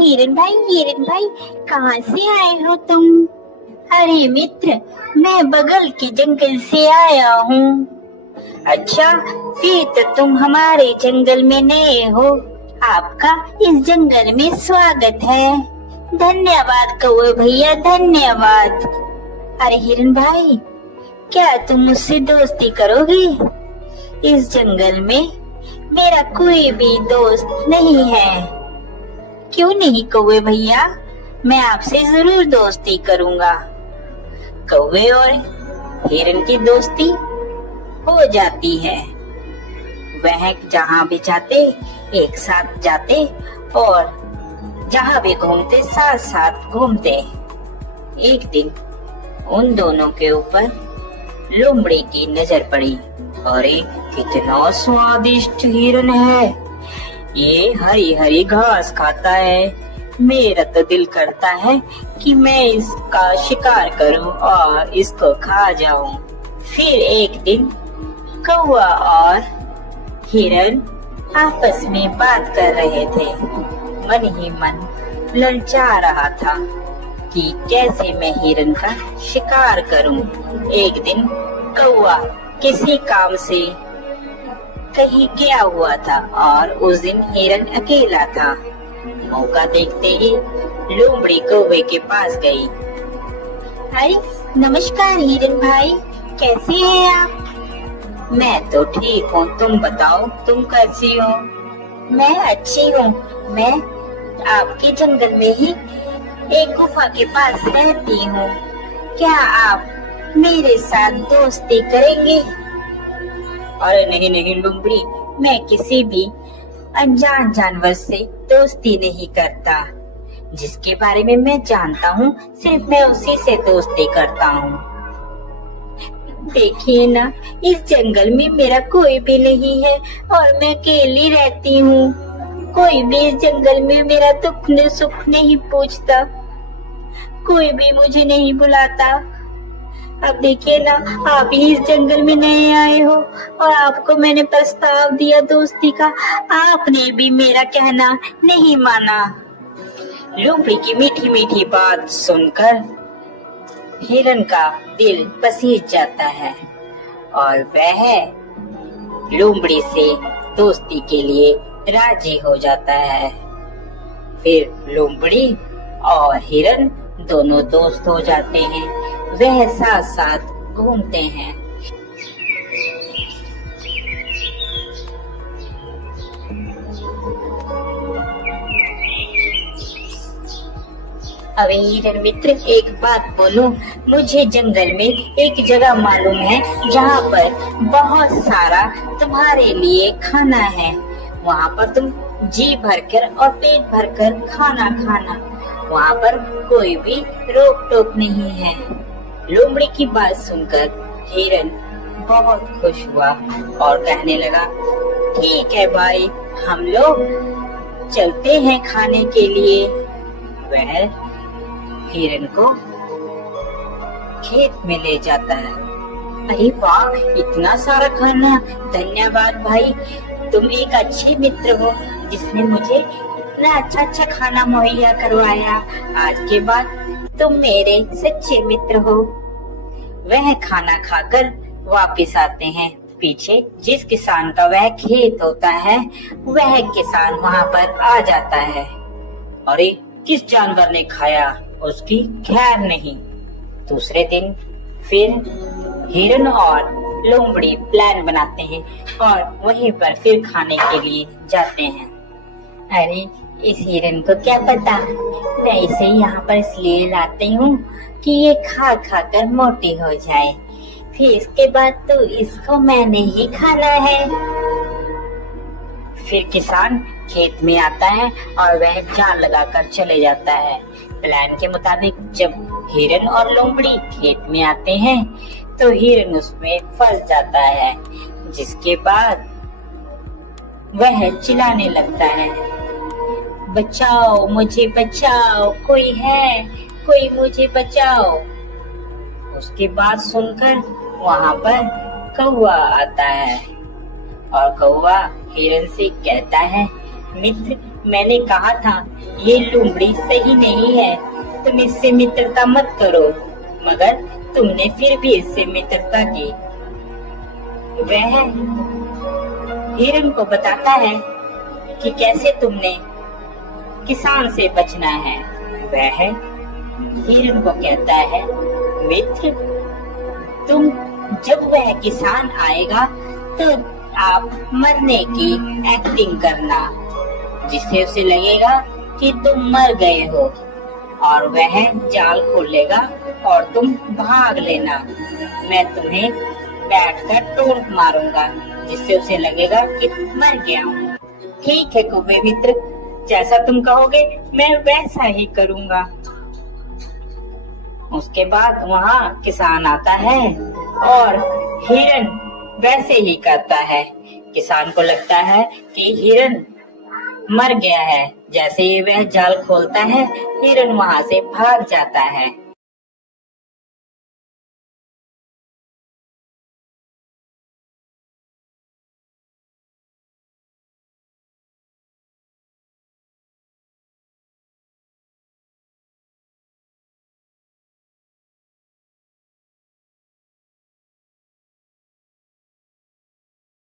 हिरन भाई, कहाँ से आए हो तुम? अरे मित्र, मैं बगल के जंगल से आया हूँ। अच्छा, फिर तो तुम हमारे जंगल में नए हो। आपका इस जंगल में स्वागत है। धन्यवाद कौवे भैया, धन्यवाद। अरे हिरन भाई, क्या तुम मुझसे दोस्ती करोगे? इस जंगल में मेरा कोई भी दोस्त नहीं है। क्यों नहीं कौवे भैया, मैं आपसे जरूर दोस्ती करूंगा। कौवे और हिरन की दोस्ती हो जाती है। वह जहाँ भी जाते एक साथ जाते और जहाँ भी घूमते साथ साथ घूमते। एक दिन उन दोनों के ऊपर लोमड़ी की नजर पड़ी। अरे कितना स्वादिष्ट हिरन है, ये हरी हरी घास खाता है। मेरा तो दिल करता है कि मैं इसका शिकार करूं और इसको खा जाऊं। फिर एक दिन कौवा और हिरन आपस में बात कर रहे थे। मन ही मन ललचा रहा था कि कैसे मैं हिरन का शिकार करूं। एक दिन कौवा किसी काम से कहीं गया हुआ था और उस दिन हिरन अकेला था। मौका देखते ही लोमड़ी कौवे के पास गई। अरे नमस्कार हिरन भाई, कैसे हैं आप? मैं तो ठीक हूँ, तुम बताओ तुम कैसी हो? मैं अच्छी हूँ। मैं आपके जंगल में ही एक गुफा के पास रहती हूँ। क्या आप मेरे साथ दोस्ती करेंगे? अरे नहीं नहीं लोमड़ी, मैं किसी भी अनजान जानवर से दोस्ती नहीं करता। जिसके बारे में मैं जानता हूँ सिर्फ मैं उसी से दोस्ती करता हूँ। देखिए ना, इस जंगल में मेरा कोई भी नहीं है और मैं अकेली रहती हूँ। कोई भी इस जंगल में मेरा दुख न सुख नहीं पूछता, कोई भी मुझे नहीं बुलाता। अब देखिए ना, आप ही इस जंगल में नए आए हो और आपको मैंने प्रस्ताव दिया दोस्ती का, आपने भी मेरा कहना नहीं माना। लोमड़ी की मीठी मीठी बात सुनकर हिरन का दिल पसीज जाता है और वह लोमड़ी से दोस्ती के लिए राजी हो जाता है। फिर लोमड़ी और हिरन दोनों दोस्त हो जाते हैं। वह साथ साथ घूमते हैं। अबे हिरन मित्र, एक बात बोलूं, मुझे जंगल में एक जगह मालूम है जहाँ पर बहुत सारा तुम्हारे लिए खाना है। वहाँ पर तुम जी भरकर और पेट भरकर खाना खाना, वहाँ पर कोई भी रोक टोक नहीं है। लोमड़ी की बात सुनकर हिरन बहुत खुश हुआ और कहने लगा, ठीक है भाई, हम लोग चलते हैं खाने के लिए। वह हिरन को खेत में ले जाता है। अरे वाह, इतना सारा खाना, धन्यवाद भाई, तुम एक अच्छे मित्र हो जिसने मुझे इतना अच्छा अच्छा खाना मुहैया करवाया। आज के बाद तुम मेरे सच्चे मित्र हो। वह खाना खाकर वापस आते हैं। पीछे जिस किसान का वह खेत होता है, वह किसान वहाँ पर आ जाता है। अरे किस जानवर ने खाया, उसकी खैर नहीं। दूसरे दिन फिर हिरन और लोमड़ी प्लान बनाते हैं और वहीं पर फिर खाने के लिए जाते हैं। अरे इस हिरन को क्या पता, मैं इसे यहाँ पर इसलिए लाती हूँ कि ये खा खा कर मोटी हो जाए, फिर इसके बाद तो इसको मैंने ही खाना है। फिर किसान खेत में आता है और वह जाल लगाकर चले जाता है। प्लान के मुताबिक जब हिरन और लोमड़ी खेत में आते हैं तो हिरन उसमें फंस जाता है, जिसके बाद वह चिल्लाने लगता है, बचाओ मुझे बचाओ, कोई है, कोई मुझे बचाओ। उसकी बात सुनकर वहाँ पर कौवा आता है और कौवा हिरन से कहता है, मित्र मैंने कहा था ये लोमड़ी सही नहीं है, तुम इससे मित्रता मत करो, मगर तुमने फिर भी इससे मित्रता की। वह हिरण को बताता है कि कैसे तुमने किसान से बचना है। वह हिरण को कहता है, मित्र, तुम जब वह किसान आएगा तो आप मरने की एक्टिंग करना, जिससे उसे लगेगा कि तुम मर गए हो, और वह जाल खोलेगा और तुम भाग लेना। मैं तुम्हें बैठकर टोंट मारूंगा, जिससे उसे लगेगा कि मर गया हूँ। ठीक है कौवे मित्र, जैसा तुम कहोगे मैं वैसा ही करूँगा। उसके बाद वहाँ किसान आता है और हिरण वैसे ही करता है। किसान को लगता है कि हिरण मर गया है। जैसे ही वह जाल खोलता है, हिरण वहाँ से भाग जाता है।